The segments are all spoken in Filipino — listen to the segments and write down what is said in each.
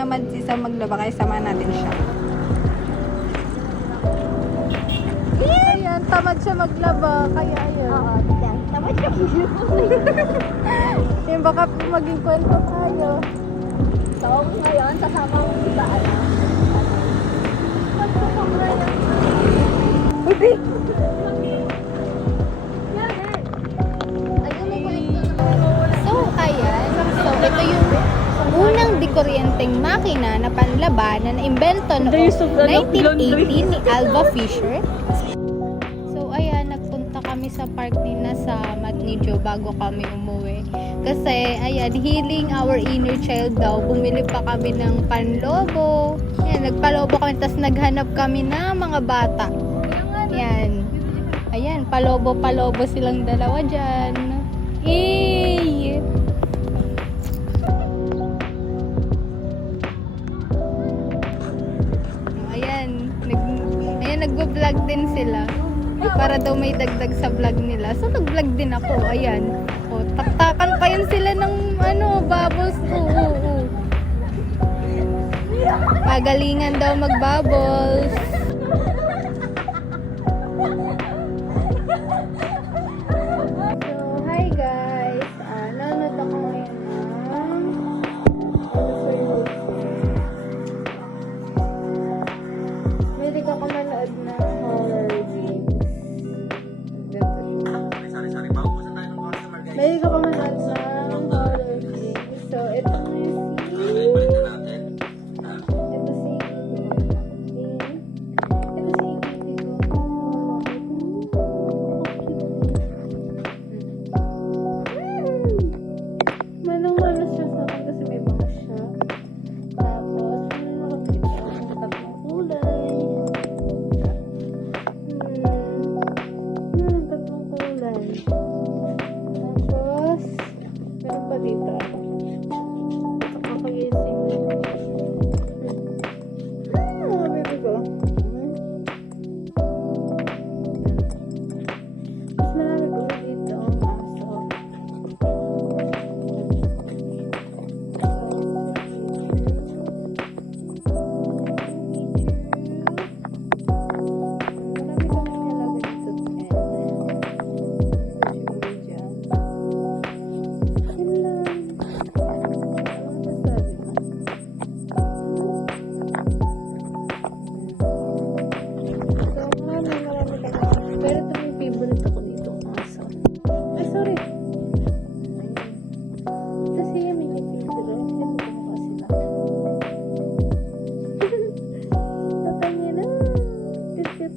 tinamad si Sam maglaba, kaya samahan natin siya. Ayan, tamad siya maglaba, kaya ayun. Oo, yan. Tamad siya Yung baka maging kwento tayo. So, ngayon, kasama ko iba, Ubi! So, ayan. So, ito yung unang dikuryenteng makina na panlaba na naimbento noong 1980 ni Alva Fisher. So, ayan, nagpunta kami sa park ni sa Matnijo bago kami umuwi. Kasi, ayan, healing our inner child daw. Bumili pa kami ng panlobo. Ayan, nagpalobo kami, tapos naghanap kami ng mga bata. Ayan. Ayan, palobo-palobo silang dalawa dyan. Yay! Ayan, nagbo-vlog din sila. Para daw may dagdag sa vlog nila. So, nag-vlog din ako. Ayan. O, taktakan pa yun sila ng, bubbles. Oo. Pagalingan daw mag-bubbles. So, hi guys. Nanonood ako ngayon ng Mahilig ako manood ng horror games. Mahilig ako manood ng horror games. So, ito na Manong-ano siya sa akin kasi may mga siya. Tapos, nakakita ko ng tatlong kulay. Tatlong kulay. Tapos, meron pa dito. Nakakagising na yun. Baby ko. Mas marami ko dito ang aso. Pero ito yung favorite ako dito ang aso. Ay, sorry. Kasi yan, may nagpipiro. Hindi mo kumukha sila. Tatanya na. Cute.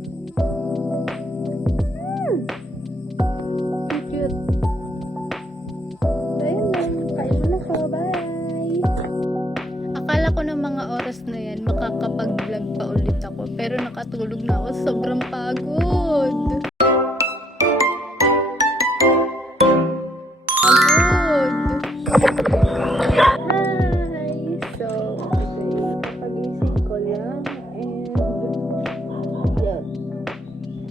Cute. So, ayun lang. Kain mo na ko. Bye! Akala ko ng mga oras na yan, makakapag-vlog pa ulit ako. Pero nakatulog na ako. Sobrang pagod. Hi! So, pagising ko lang and yan.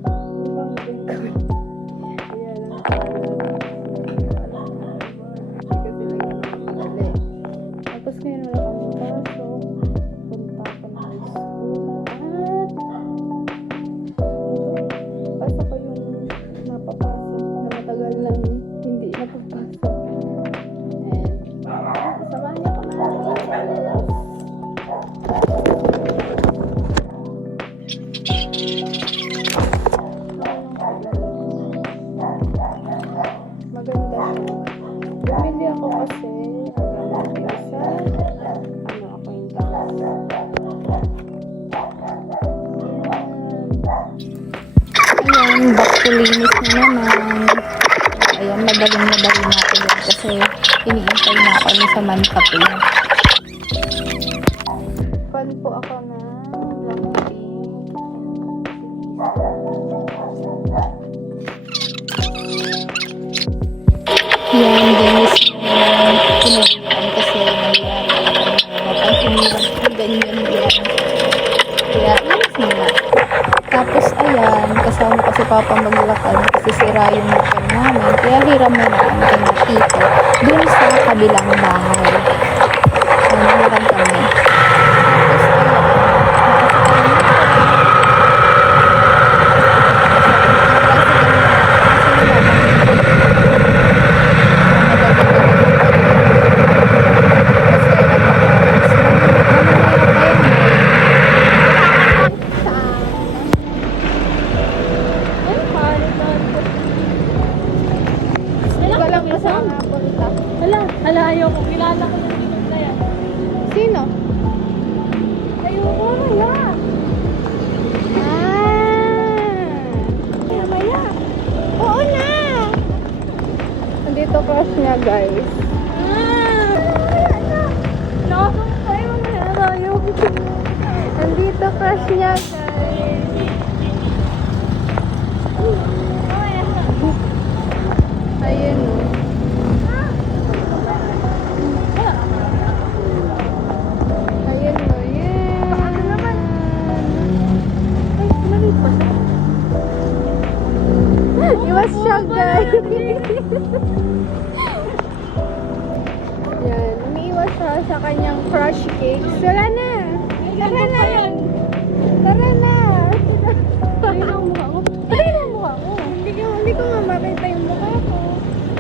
Ibang bigay. Ayan ang kasi lang yung madali. Tapos ngayon wala kami pasok. Punta ako na school. At pasok ko yung napapasok na matagal lang hindi napapasok. Samahan niyo ko na. Maganda siya. Bumili ako kasi isa. Ako yung taas. Ayan, back to linis na naman. Ayan, madaling natin yan kasi iniintay na ako sa mankape. Fan po ako na lampi. Yan, dinis na pinagitan kasi nangyari. Napansin yung ganyan yan. Kaya, inis nila. Tapos, ayan, kasama ko si Papa maglakad kasi sira yung motor namin. Kaya hiram na ang aking tito dun sa kabilang bahay. Hiram kami. Sino? Ayoko, Maya. Maya. Oo na! Nandito crush niya, guys. Nandito crush niya, guys. Ayun, o. Ayun, o. Yeah. Iwas siya, guys. Yan, umiiwas siya sa kanyang crush cake. Wala na. Tara na. Tara na. Ayun ang mukha ko. Ayun ang mukha ko. Hindi ko nga makita yung mukha ko.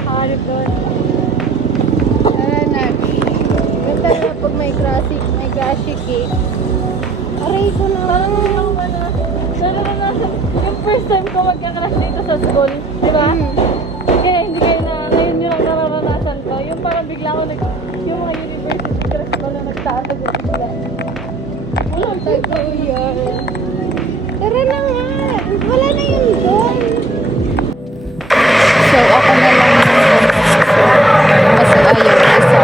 Harap doon. Tara na. Ganda na pag may crushy cake. Aray ko na. Yung first time ko magka-crush dito sa school, di ba? Kaya hindi kayo na, ngayon yung nararanasan ko. Yung parang bigla ako yung mga university crush ko na nagtaas sa bigla. Wala, Tago yun. Tara na nga. Wala na yun doon. So, ako na lang yung kasi ayaw isa.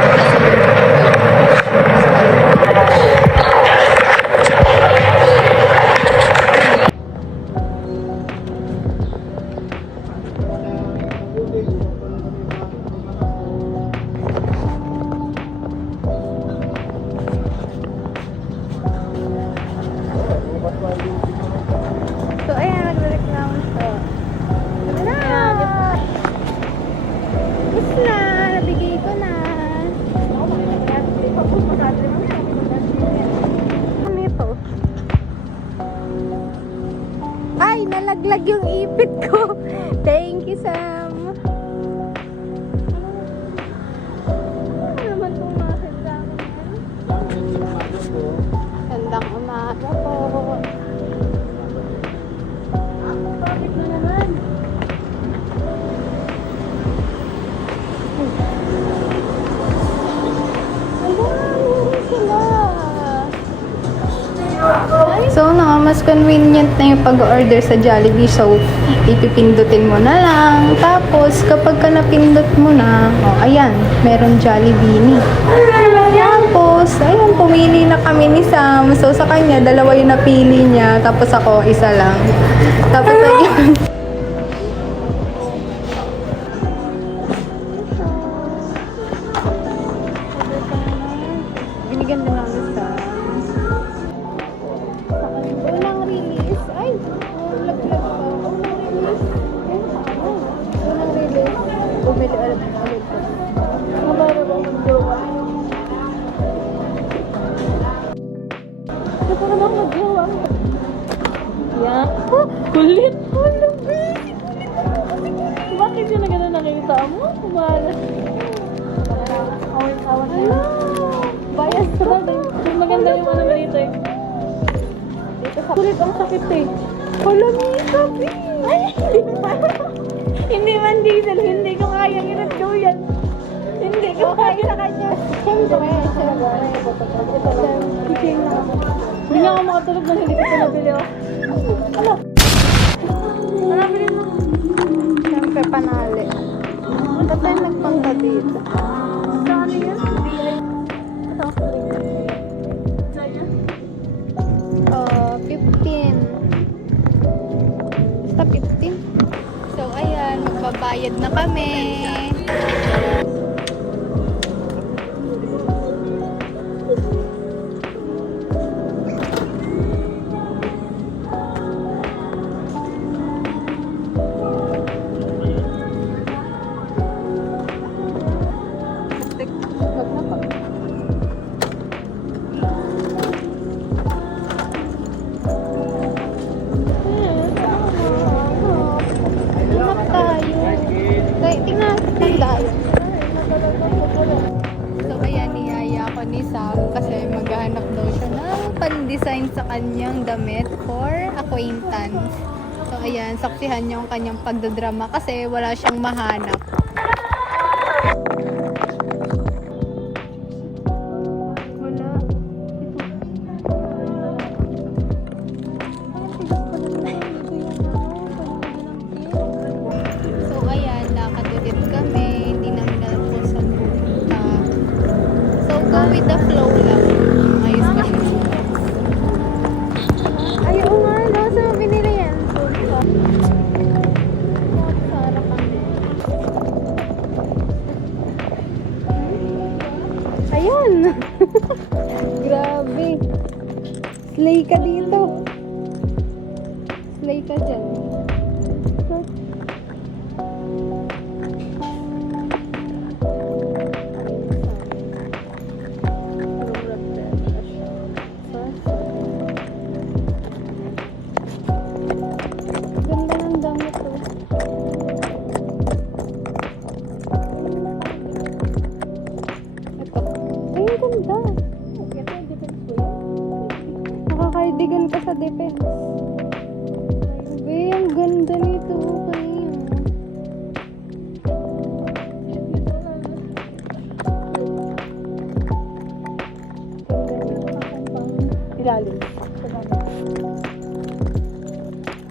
So, ayan, nagreklamo siya. Tara! Tapos na, nabigay ko na. Ano ito? Ay, nalaglag yung ipit ko. Thank you, Sam. Ano naman itong mga sandang Gandang umaga po. Bakit na naman? So, mas convenient na yung pag-order sa Jollibee. So, ipipindutin mo na lang. Tapos, kapag ka napindot mo na, oh, ayan, meron Jollibee ni. Tapos, ayan, pumili na kami ni Sam. So, sa kanya, dalawa yung napili niya. Tapos ako, isa lang. Tapos, ayun. Binigyan din namin sa unang release. Ay, laglag pa. Unang release. Unang release. Bumili ulit ako. Mabara ba akong jowa? Ito na bang mag-jowa? Yeah. Kulit! Bakit yun na gano'n nakita mo? Kumara. Awan-awan na yun. Bias ka ba? Mas maganda yung ano dito eh. Dito sa kulit ang sakit eh. Wala mo yung sabi. Ay, hindi pa. Hindi man diesel, hindi ko kaya i-let go yan. Hindi ko kaya sa kanya. Siyempre, Kiking na ako. Hindi nga ako makatulog na hindi ko ito nabili oh. Ano? Ano nabili mo? siyempre panali. Ba't tayo nagpunta dito? Saan yun? Ito. Saan yun? 15. Basta 15. So, ayan, magbabayad na kami. Hanap tayo. Tingnan, tayo. So, ayan, niyaya ko ni Sam kasi maghahanap daw siya ng pan-design sa kanyang damit for acquaintance. So, ayan, saksihan niyo ang kanyang pagdadrama kasi wala siyang mahanap. Wala. flow lang. Ayos pa siya. Ay, oo nga, no? Saan mo binili yan? Sara kami. Ayun! Grabe. Slay ka dito. Slay ka dyan. Ganda ng damit to. Ito. Ay, ang ganda. Nakakardigan ka sa defense. Be, ang ganda nito. Kaya. Ilalim.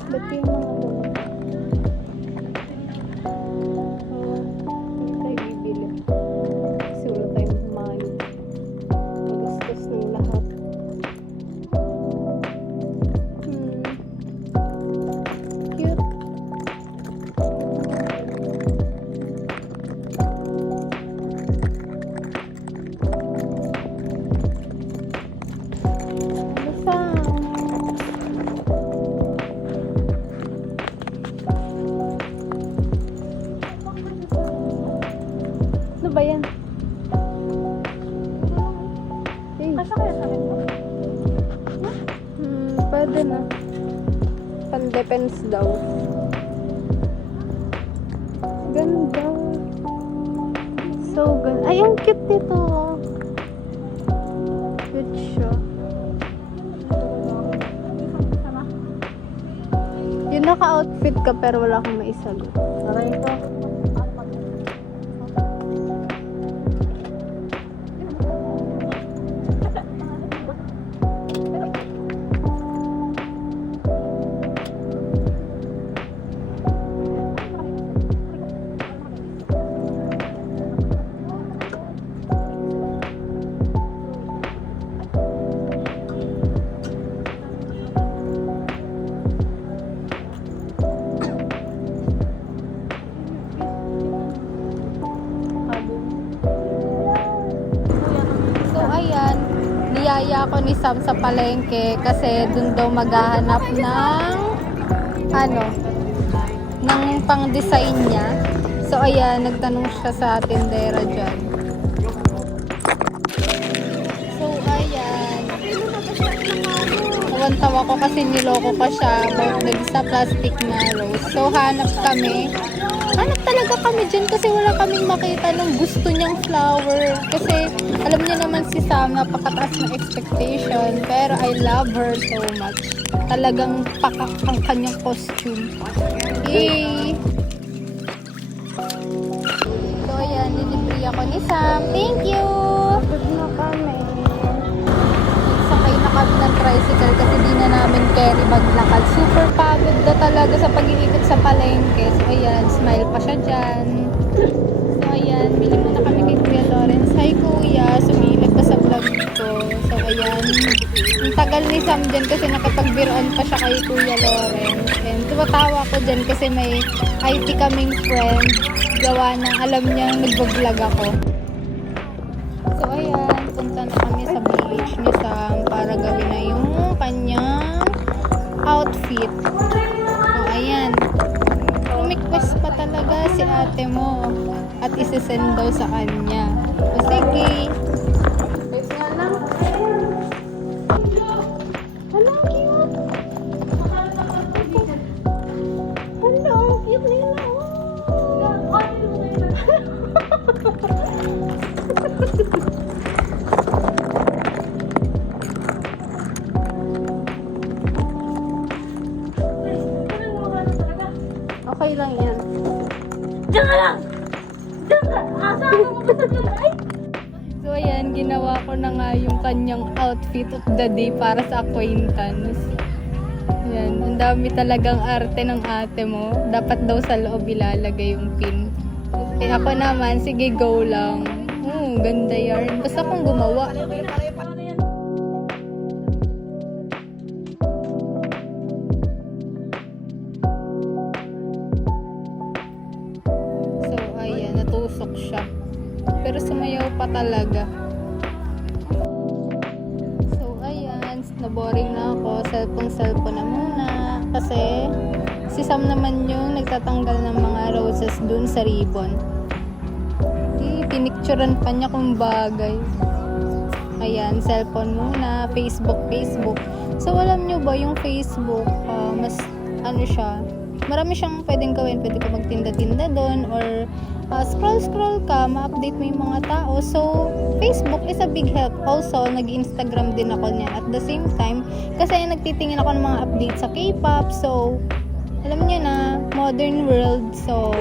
Ba't yung mga ganun? Hindi tayo bibili. Kasi wala tayong money. Magastos ng lahat. Cute. Basta. Ano ba yan? Hey. Kaya sa akin mo? Pwede na. Pan-defense daw. Ganda. So ganda. Ay, ang cute nito. Cute siya. Yung naka-outfit ka pero wala kang maisagot. Aray ko. So ayan, niyaya ako ni Sam sa palengke kasi dun daw maghahanap ng ng pang-design niya. So ayan, nagtanong siya sa tindera dyan. So ayan, tawa ko kasi niloko ka siya about sa plastic na rose. So hanap talaga kami dyan kasi wala kaming makita ng gusto niyang flower. Kasi alam niya naman si Sam, napakataas na expectation. Pero I love her so much. Talagang pakak ang kanyang costume. Yay! So ayan, nilibre ako ni Sam. Thank you! Good na kami. Sakay na kami ng tricycle kasi di na namin carry maglakad. Super pagod na talaga sa pag-iikot sa palengke. So ayan, smile pa siya dyan. So ayan, bili muna kami kay Kuya Lawrence. Hi Kuya, sumilip pa sa vlog ko. So ayan, ang tagal ni Sam dyan kasi nakapag-beer-on pa siya kay Kuya Lawrence. And tumatawa ko dyan kasi may IT kaming friend. Gawa ng alam niya nagbablog ako. So ayan, punta na kami sa beach ni Sam para gawin na yung kanyang outfit. So ayan, request pa talaga si ate mo at isesend daw sa kanya. O sige. Wait nga lang. Hala, ang cute. Hala, ang cute nila. Okay lang yan. Diyan ka lang! Diyan ka! Asahan mo ba sa diyan? Ay! So ayan, ginawa ko na nga yung kanyang outfit of the day para sa acquaintance. Yan, ang dami talagang arte ng ate mo. Dapat daw sa loob ilalagay yung pin. Eh ako naman, sige go lang. Ang ganda yarn. Basta kung gumawa. Ano yan? So, ayan, natusok siya. Pero sumayaw pa talaga. So, ayan, naboring na ako. Cellphone na muna. Kasi, si Sam naman yung nagtatanggal ng mga roses dun sa ribbon. Pinicturean pa niya kung bagay. Ayan, cellphone muna. Facebook. So, alam nyo ba, yung Facebook, mas, ano siya, marami siyang pwedeng gawin. Pwede ka magtinda-tinda doon or scroll ka, ma-update mo yung mga tao. So, Facebook is a big help. Also, nag-Instagram din ako niyan. At the same time, kasi nagtitingin ako ng mga updates sa K-pop. So, alam niyo na, modern world. So,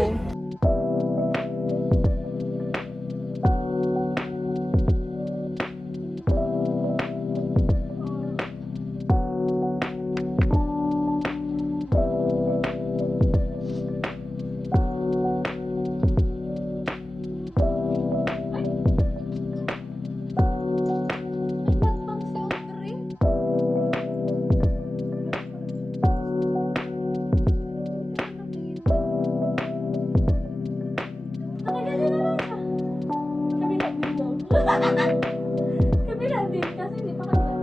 Kabila din kasi hindi pa kabila.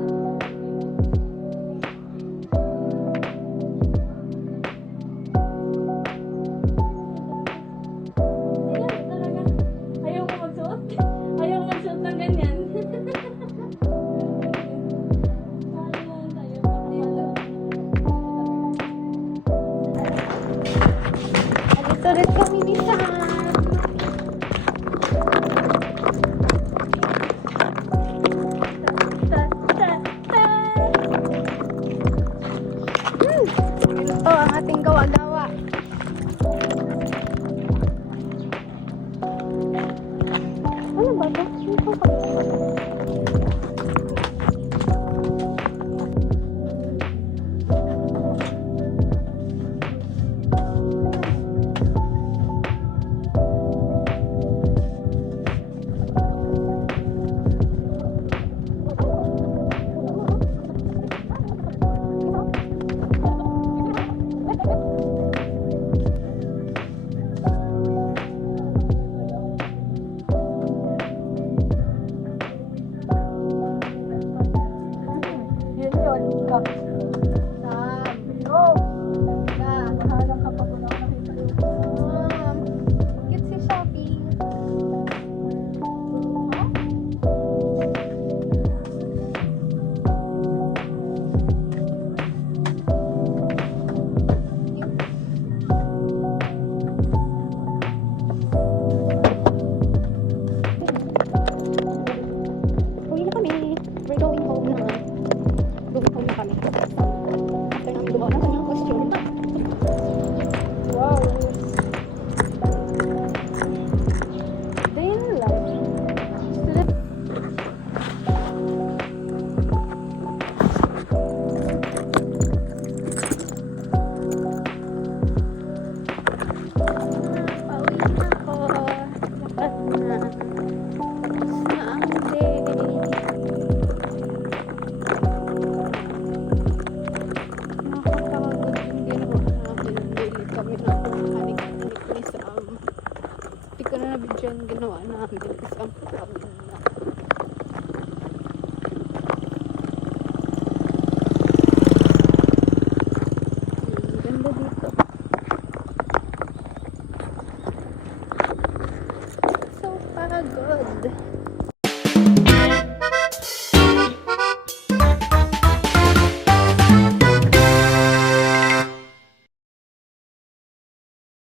Ayan, talaga. Ayaw ko magsuot. Ayaw ko magsuot ng ganyan. alito rin kami ni Sam. Ito ang ating gawa-gawa. Ano ba ito? Ito pa. We're going